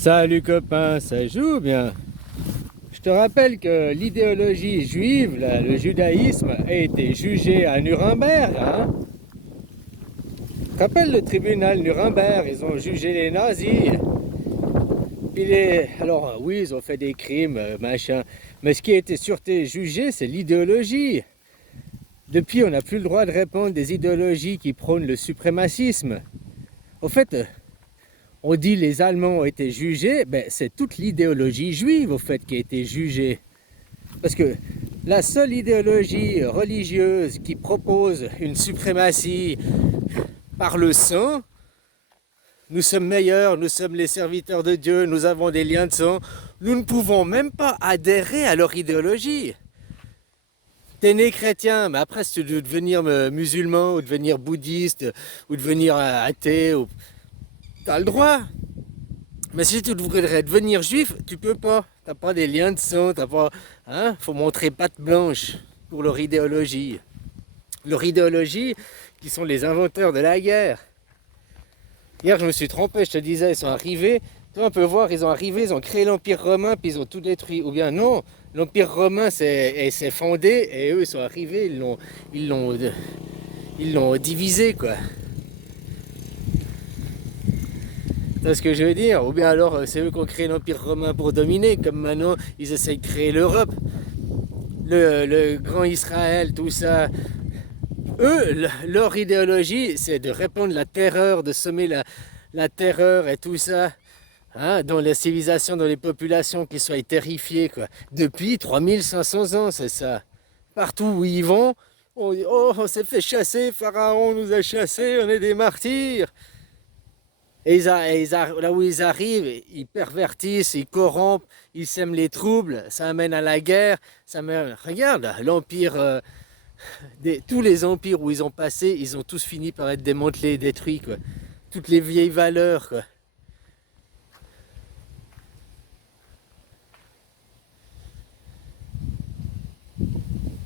Salut copain, ça joue bien. Je te rappelle que l'idéologie juive, le judaïsme, a été jugé à Nuremberg. Tu te rappelles le tribunal Nuremberg, ils ont jugé les nazis. Alors oui, ils ont fait des crimes, machin. Mais ce qui a été surtout jugé, c'est l'idéologie. Depuis, on n'a plus le droit de répandre des idéologies qui prônent le suprémacisme. Au fait, on dit les Allemands ont été jugés, ben c'est toute l'idéologie juive au fait qui a été jugée. Parce que la seule idéologie religieuse qui propose une suprématie par le sang, nous sommes meilleurs, nous sommes les serviteurs de Dieu, nous avons des liens de sang, nous ne pouvons même pas adhérer à leur idéologie. T'es né chrétien, mais après si tu veux devenir musulman ou devenir bouddhiste ou devenir athée, t'as le droit. Mais si tu voudrais devenir juif, tu peux pas. T'as pas des liens de sang, t'as pas. Faut montrer patte blanche pour leur idéologie. Leur idéologie, qui sont les inventeurs de la guerre. Hier, je me suis trompé, je te disais, ils sont arrivés. Toi, on peut voir, ils ont arrivé, ils ont créé l'Empire romain, puis ils ont tout détruit. Ou bien non, l'Empire romain s'est fondé, et eux, ils sont arrivés, ils l'ont divisé, quoi. C'est ce que je veux dire. Ou bien alors c'est eux qui ont créé l'Empire romain pour dominer, comme maintenant ils essayent de créer l'Europe, le grand Israël, tout ça. Eux, leur idéologie, c'est de répandre la terreur, de semer la terreur et tout ça, dans les civilisations, dans les populations qui soient terrifiées, quoi. Depuis 3500 ans, c'est ça. Partout où ils vont, on dit, oh, on s'est fait chasser, Pharaon nous a chassés, on est des martyrs. Et là où ils arrivent, ils pervertissent, ils corrompent, ils sèment les troubles, ça amène à la guerre, regarde, l'empire, tous les empires où ils ont passé, ils ont tous fini par être démantelés, détruits, quoi. Toutes les vieilles valeurs, quoi.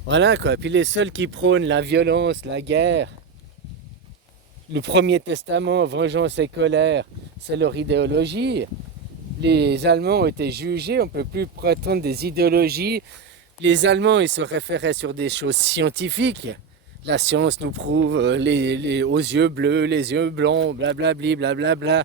Voilà, quoi. Puis les seuls qui prônent la violence, la guerre, le Premier Testament, vengeance et colère, c'est leur idéologie. Les Allemands ont été jugés, on ne peut plus prétendre des idéologies. Les Allemands, ils se référaient sur des choses scientifiques. La science nous prouve aux yeux bleus, les yeux blancs, blablabli, blablabla.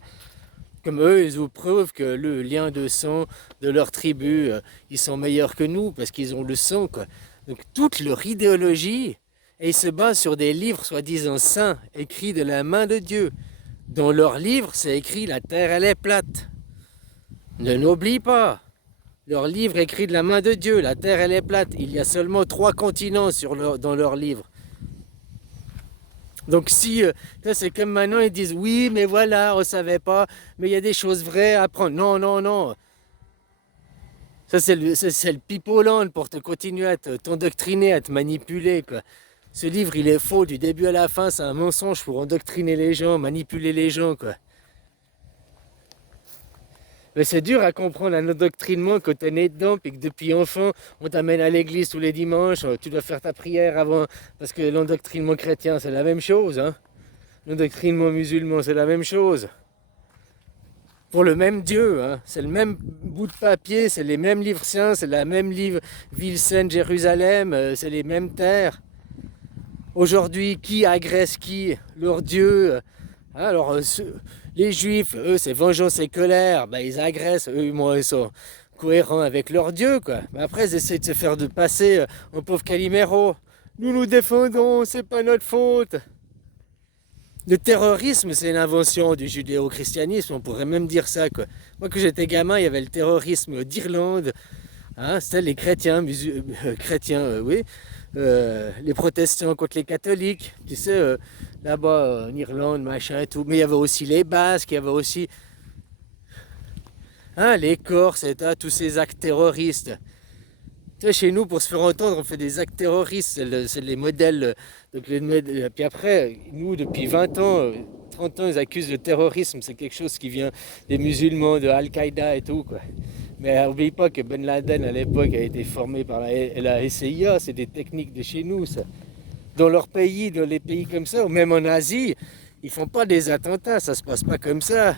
Comme eux, ils vous prouvent que le lien de sang de leur tribu, ils sont meilleurs que nous parce qu'ils ont le sang, quoi. Donc toute leur idéologie, et ils se basent sur des livres soi-disant saints, écrits de la main de Dieu. Dans leurs livres, c'est écrit la terre, elle est plate. Ne l'oublie pas. Leur livre écrit de la main de Dieu, la terre, elle est plate. Il y a seulement 3 continents dans leur livre. Donc si, c'est comme maintenant, ils disent, oui, mais voilà, on ne savait pas, mais il y a des choses vraies à apprendre. Non, non, non. Ça, c'est le pipeau-land pour te continuer à t'endoctriner, à te manipuler, quoi. Ce livre, il est faux du début à la fin, c'est un mensonge pour endoctriner les gens, manipuler les gens, quoi. Mais c'est dur à comprendre un endoctrinement quand t'es né dedans, puis que depuis enfant, on t'amène à l'église tous les dimanches, tu dois faire ta prière avant, parce que l'endoctrinement chrétien, c'est la même chose, L'endoctrinement musulman, c'est la même chose. Pour le même Dieu, c'est le même bout de papier, c'est les mêmes livres saints, c'est la même ville sainte Jérusalem, c'est les mêmes terres. Aujourd'hui, qui agresse qui? Leur Dieu. Alors, les Juifs, eux, c'est vengeance et colère. Ben, ils agressent, eux, ils sont cohérents avec leur Dieu, quoi. Mais après, ils essaient de se faire passer en pauvre Calimero. Nous nous défendons, c'est pas notre faute. Le terrorisme, c'est une invention du judéo-christianisme, on pourrait même dire ça, quoi. Moi, quand j'étais gamin, il y avait le terrorisme d'Irlande. C'était les chrétiens, oui. Les protestants contre les catholiques, tu sais, là-bas en Irlande, machin et tout. Mais il y avait aussi les Basques, il y avait aussi les Corses, et tous ces actes terroristes. Tu sais, chez nous, pour se faire entendre, on fait des actes terroristes, c'est les modèles. Puis après, nous, depuis 20 ans, 30 ans, ils accusent le terrorisme. C'est quelque chose qui vient des musulmans, de Al-Qaïda et tout, quoi. Mais n'oublie pas que Ben Laden, à l'époque, a été formé par la SIA. C'est des techniques de chez nous, ça. Dans leur pays, dans les pays comme ça, ou même en Asie, ils font pas des attentats. Ça se passe pas comme ça.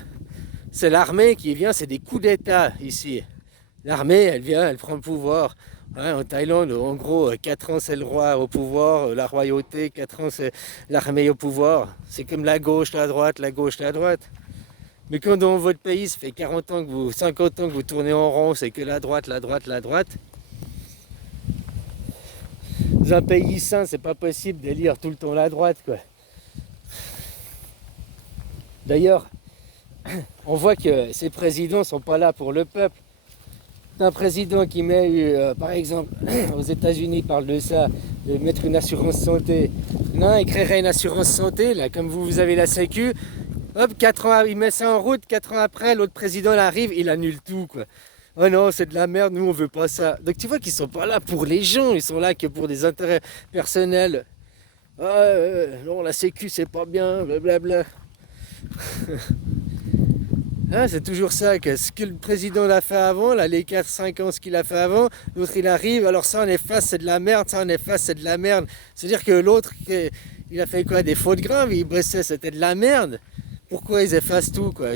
C'est l'armée qui vient, c'est des coups d'État ici. L'armée, elle vient, elle prend le pouvoir. Hein, en Thaïlande, en gros, 4 ans c'est le roi au pouvoir, la royauté, 4 ans c'est l'armée au pouvoir. C'est comme la gauche, la droite, la gauche, la droite. Mais quand dans votre pays, ça fait 40 ans que 50 ans que vous tournez en rond, c'est que la droite, la droite, la droite. Dans un pays sain, c'est pas possible d'élire tout le temps la droite, quoi. D'ailleurs, on voit que ces présidents sont pas là pour le peuple. Un président qui met, par exemple, aux États-Unis, il parle de ça, de mettre une assurance santé. Non, il créerait une assurance santé, là, comme vous avez la Sécu. Hop, 4 ans, il met ça en route, 4 ans après, l'autre président il arrive, il annule tout, quoi. Oh non, c'est de la merde, nous on veut pas ça. Donc tu vois qu'ils sont pas là pour les gens, ils sont là que pour des intérêts personnels. Ah, non, la Sécu c'est pas bien, blablabla. Hein, c'est toujours ça, que ce que le président a fait avant, là, les 4-5 ans, ce qu'il a fait avant, l'autre il arrive, alors ça en efface c'est de la merde, ça en efface c'est de la merde. C'est-à-dire que l'autre, il a fait quoi, des fautes graves, il bressait, c'était de la merde. Pourquoi ils effacent tout, quoi?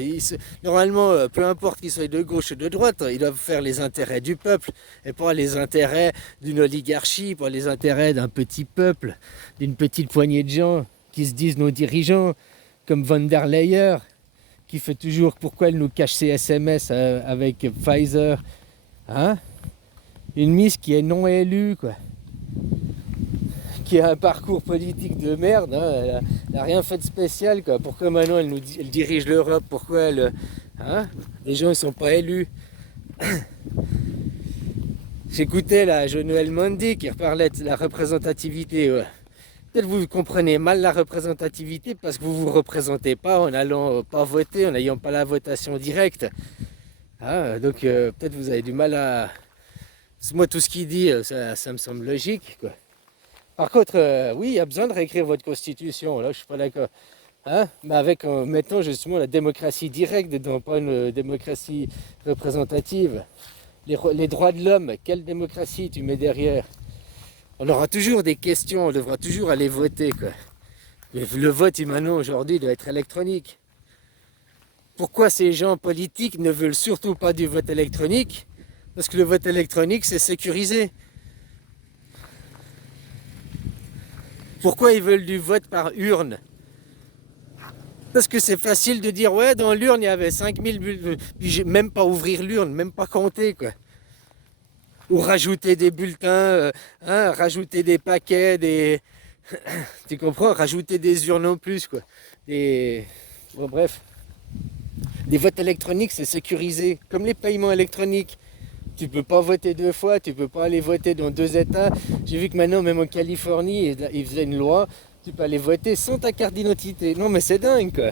Normalement, peu importe qu'ils soient de gauche ou de droite, ils doivent faire les intérêts du peuple et pas les intérêts d'une oligarchie, pas les intérêts d'un petit peuple, d'une petite poignée de gens qui se disent nos dirigeants, comme von der Leyen, qui fait toujours pourquoi elle nous cache ses SMS avec Pfizer. Hein? Une Miss qui est non élue, quoi. Qui a un parcours politique de merde, hein. Elle n'a rien fait de spécial, quoi. Pourquoi maintenant elle dirige l'Europe? Pourquoi elle... Hein? Les gens ne sont pas élus. J'écoutais là Joël Mondi qui parlait de la représentativité. Ouais. Peut-être vous comprenez mal la représentativité parce que vous ne vous représentez pas en n'allant pas voter, en n'ayant pas la votation directe. Hein? Donc peut-être vous avez du mal à... Moi tout ce qu'il dit, ça me semble logique, quoi. Par contre, oui, il y a besoin de réécrire votre constitution, là je suis pas d'accord. Hein? Mais avec en mettant justement la démocratie directe dedans, pas une démocratie représentative. Les droits de l'homme, quelle démocratie tu mets derrière? On aura toujours des questions, on devra toujours aller voter, quoi. Mais le vote maintenant aujourd'hui doit être électronique. Pourquoi ces gens politiques ne veulent surtout pas du vote électronique? Parce que le vote électronique c'est sécurisé. Pourquoi ils veulent du vote par urne? Parce que c'est facile de dire, ouais, dans l'urne, il y avait 5000 bulletins, puis même pas ouvrir l'urne, même pas compter, quoi. Ou rajouter des bulletins, hein, rajouter des paquets, des... tu comprends? Rajouter des urnes en plus, quoi. Bon, bref. Des votes électroniques, c'est sécurisé, comme les paiements électroniques. Tu peux pas voter 2 fois, tu peux pas aller voter dans 2 États. J'ai vu que maintenant, même en Californie, ils faisaient une loi, tu peux aller voter sans ta carte d'identité. Non mais c'est dingue, quoi.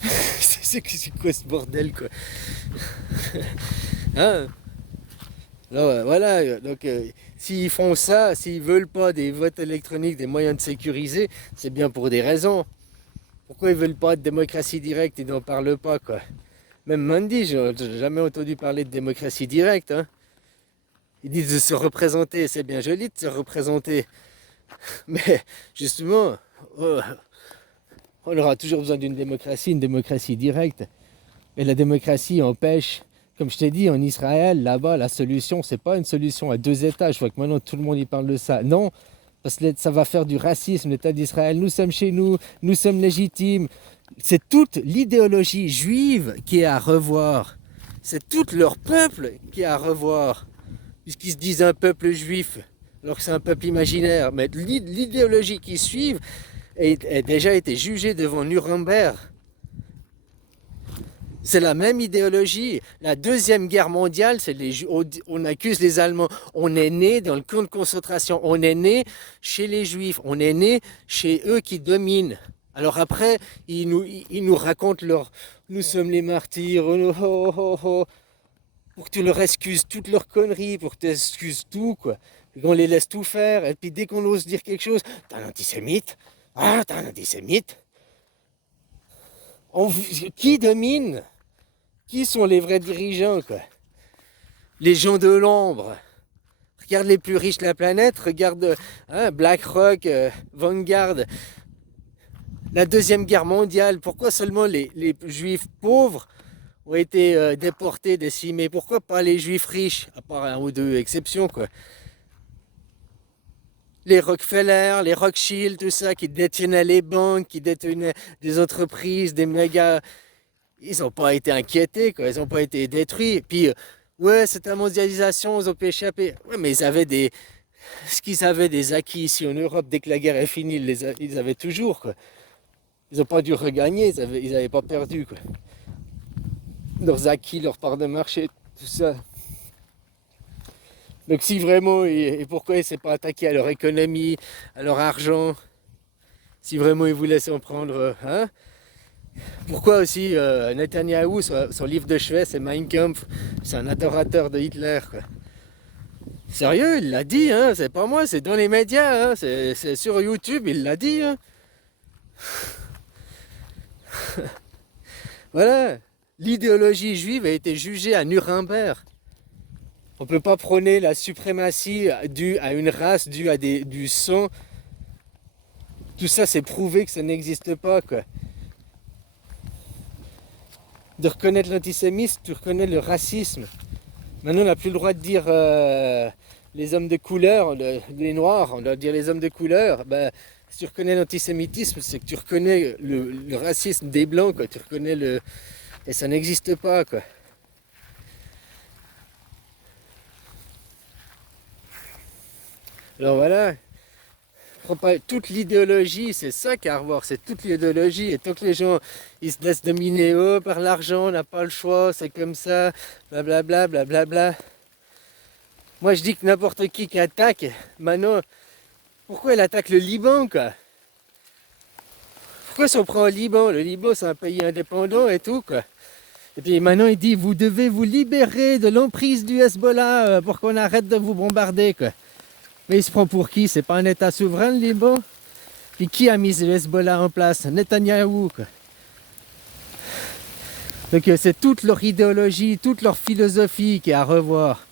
c'est quoi ce bordel, quoi. Hein? Alors, voilà, donc s'ils font ça, s'ils veulent pas des votes électroniques, des moyens de sécuriser, c'est bien pour des raisons. Pourquoi ils veulent pas de démocratie directe? Ils n'en parlent pas, quoi. Même Mandy, je n'ai jamais entendu parler de démocratie directe. Hein. Ils disent de se représenter, c'est bien joli de se représenter. Mais justement, on aura toujours besoin d'une démocratie, une démocratie directe. Et la démocratie empêche, comme je t'ai dit, en Israël, là-bas, la solution, c'est pas une solution à 2 États. Je vois que maintenant tout le monde y parle de ça. Non, parce que ça va faire du racisme, l'État d'Israël. Nous sommes chez nous, nous sommes légitimes. C'est toute l'idéologie juive qui est à revoir. C'est tout leur peuple qui est à revoir. Puisqu'ils se disent un peuple juif, alors que c'est un peuple imaginaire. Mais l'idéologie qu'ils suivent a déjà été jugée devant Nuremberg. C'est la même idéologie. La Deuxième Guerre mondiale, on accuse les Allemands. On est né dans le camp de concentration. On est né chez les Juifs. On est né chez eux qui dominent. Alors après, ils nous racontent nous sommes les martyrs, oh, oh, oh, oh, pour que tu leur excuses toutes leurs conneries, pour que tu excuses tout, quoi. Et qu'on les laisse tout faire, et puis dès qu'on ose dire quelque chose, t'es un antisémite, ah, t'es un antisémite. Qui domine? Qui sont les vrais dirigeants, quoi? Les gens de l'ombre. Regarde les plus riches de la planète, regarde BlackRock, Vanguard. La Deuxième Guerre mondiale, pourquoi seulement les juifs pauvres ont été déportés, décimés? Pourquoi pas les juifs riches, à part un ou deux exceptions, quoi? Les Rockefeller, les Rothschild, tout ça, qui détenaient les banques, qui détenaient des entreprises, des méga... Ils n'ont pas été inquiétés, quoi. Ils n'ont pas été détruits. Et puis, ouais, c'est la mondialisation, ils ont pu échapper. Ouais, mais ils avaient des... Ce qu'ils avaient des acquis ici en Europe, dès que la guerre est finie, ils avaient toujours, quoi. Ils n'ont pas dû regagner, ils n'avaient pas perdu, quoi. Leurs acquis, leur part de marché, tout ça. Donc si vraiment, et pourquoi ils ne s'est pas attaqué à leur économie, à leur argent, si vraiment ils voulaient s'en prendre, hein? Pourquoi aussi Netanyahou, son livre de chevet, c'est Mein Kampf, c'est un adorateur de Hitler, quoi. Sérieux, il l'a dit, hein, c'est pas moi, c'est dans les médias, hein, c'est sur YouTube, il l'a dit, hein. Voilà, l'idéologie juive a été jugée à Nuremberg. On ne peut pas prôner la suprématie due à une race, due à du sang. Tout ça, c'est prouvé que ça n'existe pas, quoi. De reconnaître l'antisémitisme, tu reconnais le racisme. Maintenant, on n'a plus le droit de dire les hommes de couleur, les noirs, on doit dire les hommes de couleur. Ben, si tu reconnais l'antisémitisme, c'est que tu reconnais le racisme des blancs, quoi. Tu reconnais le... Et ça n'existe pas, quoi. Alors voilà, toute l'idéologie, c'est ça qu'il y a à revoir, c'est toute l'idéologie. Et tant que les gens, ils se laissent dominer par l'argent, on n'a pas le choix, c'est comme ça, blablabla, blablabla. Moi je dis que n'importe qui attaque, maintenant, pourquoi elle attaque le Liban, quoi? Pourquoi si on prend le Liban c'est un pays indépendant et tout, quoi. Et puis maintenant il dit, vous devez vous libérer de l'emprise du Hezbollah pour qu'on arrête de vous bombarder, quoi. Mais il se prend pour qui? C'est pas un État souverain, le Liban? Puis qui a mis le Hezbollah en place? Netanyahou, quoi. Donc c'est toute leur idéologie, toute leur philosophie qui est à revoir.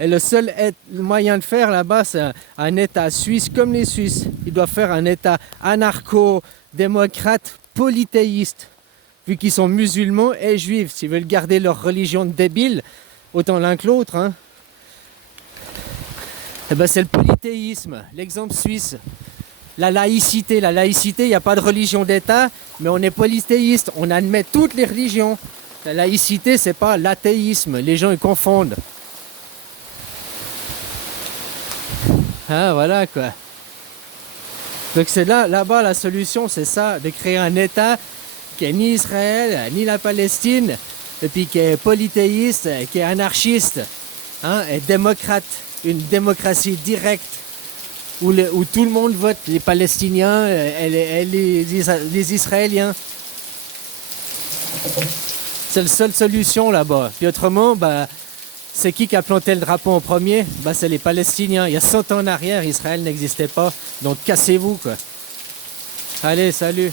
Et le seul moyen de faire là-bas, c'est un État suisse comme les Suisses. Ils doivent faire un État anarcho-démocrate, polythéiste. Vu qu'ils sont musulmans et juifs. S'ils veulent garder leur religion débile, autant l'un que l'autre, hein. Eh ben c'est le polythéisme, l'exemple suisse. La laïcité, il n'y a pas de religion d'État, mais on est polythéiste, on admet toutes les religions. La laïcité, c'est pas l'athéisme, les gens ils confondent. Ah voilà, quoi. Donc c'est là-bas la solution, c'est ça, de créer un État qui est ni Israël, ni la Palestine, et puis qui est polythéiste, qui est anarchiste, hein, et démocrate. Une démocratie directe où tout le monde vote, les Palestiniens et les Israéliens. C'est la seule solution là-bas. Puis autrement, bah, c'est qui a planté le drapeau en premier? Bah, c'est les Palestiniens. Il y a 100 ans en arrière, Israël n'existait pas. Donc cassez-vous, quoi. Allez, salut.